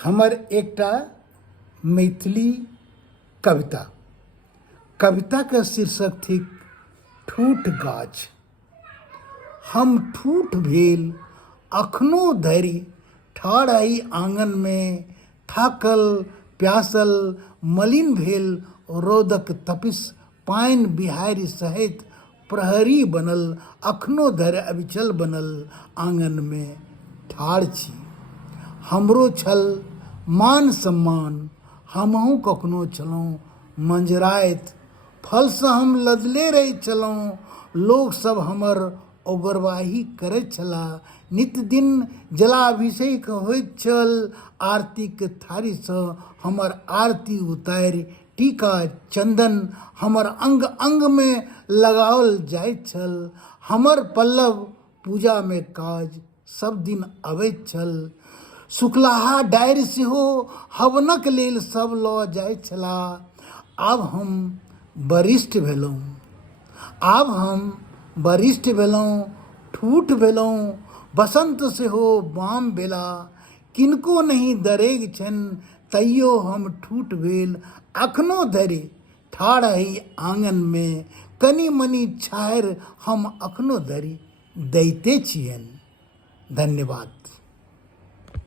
हमर एकटा मैथिली कविता के शीर्षक थिक ठूठ गाछ। हम ठूठ भेल अखनो धरि ठाढ़ अहि आंगन में, थाकल प्यासल मलिन भेल रौदक तपिस, पानि बिहारि सहित प्रहरी बनल, अखनो धरि अविचल बनल आंगन में ठाढ़ छी। हमरो छल मान सम्मान, हमहूँ कखनो छलहुँ मंजराइत, फलसँ हम लदले रही छलहुँ, लोक सब हमर ओगरवाही करैत छलाह। नित दिन जलाभिषेक होइत छल, आरतीक थारीसँ हमर आरती उतारि, टीका चंदन हमर अंग अंग में लगाओल जाइत छल। हमर पल्लव पूजा में काज सब दिन अबैत छल, शुक्लाहा डारि सेहो हवनक लेल सब लऽ जाइत छलाह। आब हम वरिष्ठ भेलहुँ, ठूठ भेलहुँ, बसंत सेहो बाम भेला, किनको नहीं दरेग छनि, तैयो हम ठूठ भेल अखनो धरि ठाढ़ अहि आंगन में, कनि मनि छाहरि हम अखनो धरि दैते छियनि। धन्यवाद।